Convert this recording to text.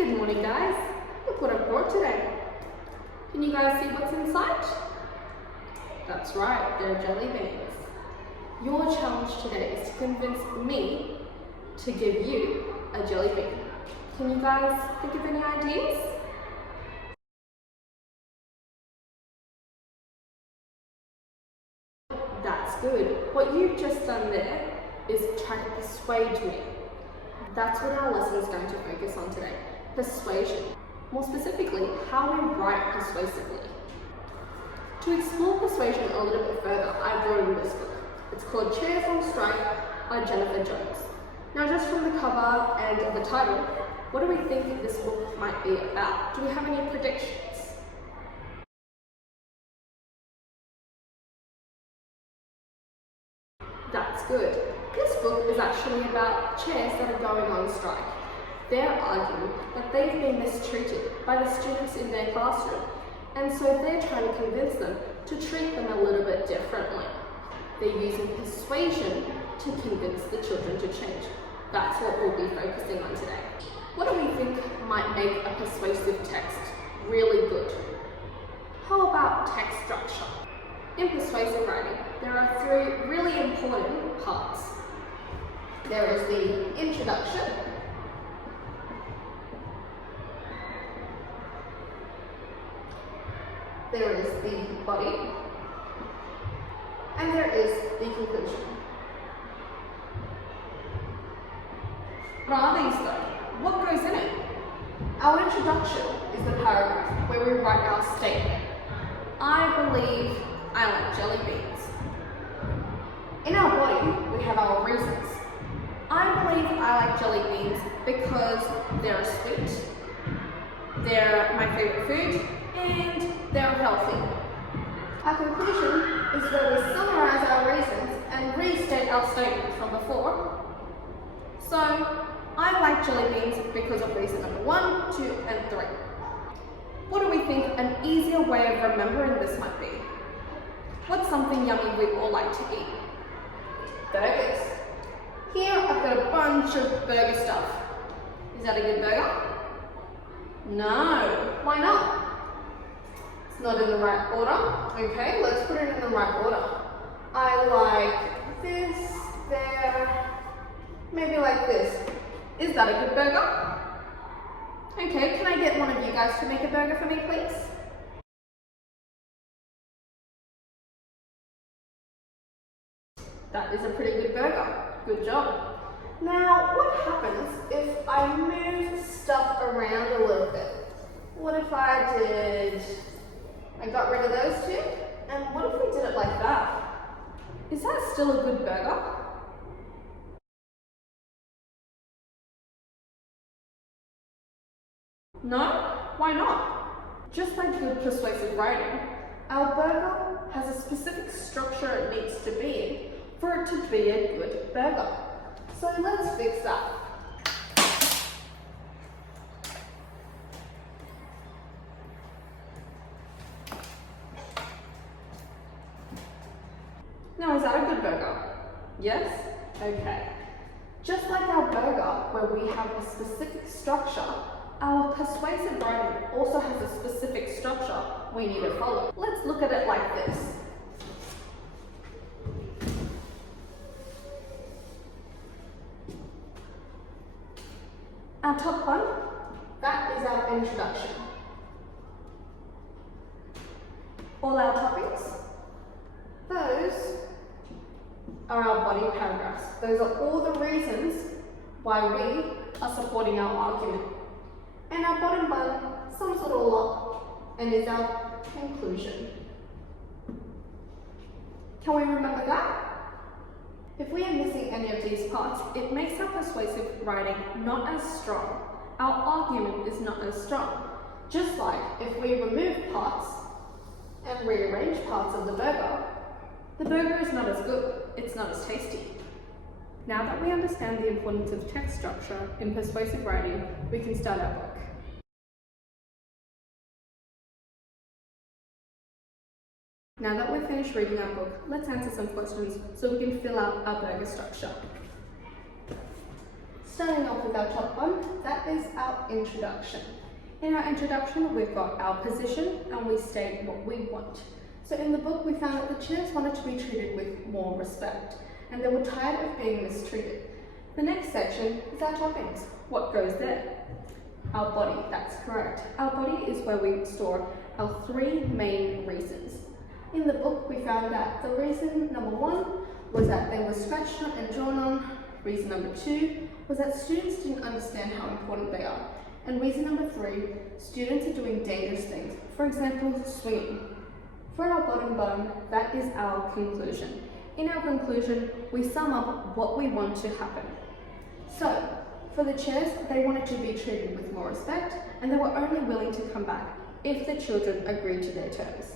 Good morning, guys. Look what I brought today. Can you guys see what's inside? That's right, they're jelly beans. Your challenge today is to convince me to give you a jelly bean. Can you guys think of any ideas? That's good. What you've just done there is try to persuade me. That's what our lesson is going to focus on today. Persuasion. More specifically, how we write persuasively. To explore persuasion a little bit further, I brought in this book. It's called Chairs on Strike by Jennifer Jones. Now, just from the cover and the title, what do we think this book might be about? Do we have any predictions? That's good. This book is actually about chairs that are going on strike. They're arguing that they've been mistreated by the students in their classroom, and so they're trying to convince them to treat them a little bit differently. They're using persuasion to convince the children to change. That's what we'll be focusing on today. What do we think might make a persuasive text really good? How about text structure? In persuasive writing, there are three really important parts. There is the introduction, there is the body, and there is the conclusion. What are these though? What goes in it? Our introduction is the paragraph where we write our statement. I believe I like jelly beans. In our body, we have our reasons. I believe I like jelly beans because they're sweet, they're my favorite food, and they're healthy. Our conclusion is where we summarize our reasons and restate our statement from before. So, I like jelly beans because of reason number 1, 2, and 3. What do we think an easier way of remembering this might be? What's something yummy we all like to eat? Burgers. Here I've got a bunch of burger stuff. Is that a good burger? No. Why not? It's not in the right order. Okay, let's put it in the right order. I like this, there, maybe like this. Is that a good burger? Okay, can I get one of you guys to make a burger for me, please? That is a pretty good burger. Good job. Now, what happens if I move stuff around a little bit? What if I got rid of those two? And what if we did it like that? Is that still a good burger? No? Why not? Just like good persuasive writing, our burger has a specific structure it needs to be in for it to be a good burger. So let's fix that. Now, is that a good burger? Yes? Okay. Just like our burger, where we have a specific structure, our persuasive writing also has a specific structure we need to follow. Let's look at it like this. Our top one, that is our introduction. All our topics, those are our body paragraphs. Those are all the reasons why we are supporting our argument. And our bottom one sums it all up and is our conclusion. Can we remember that? If we are missing any of these parts, it makes our persuasive writing not as strong. Our argument is not as strong. Just like if we remove parts and rearrange parts of the burger is not as good, it's not as tasty. Now that we understand the importance of text structure in persuasive writing, we can start our book. Now that we've finished reading our book, let's answer some questions so we can fill out our burger structure. Starting off with our top one, that is our introduction. In our introduction, we've got our position and we state what we want. So in the book, we found that the chairs wanted to be treated with more respect and they were tired of being mistreated. The next section is our toppings. What goes there? Our body, that's correct. Our body is where we store our three main reasons. In the book, we found that the reason number one was that they were scratched on and drawn on. Reason number two was that students didn't understand how important they are. And reason number three, students are doing dangerous things. For example, swinging. For our bottom bun, that is our conclusion. In our conclusion, we sum up what we want to happen. So, for the chairs, they wanted to be treated with more respect and they were only willing to come back if the children agreed to their terms.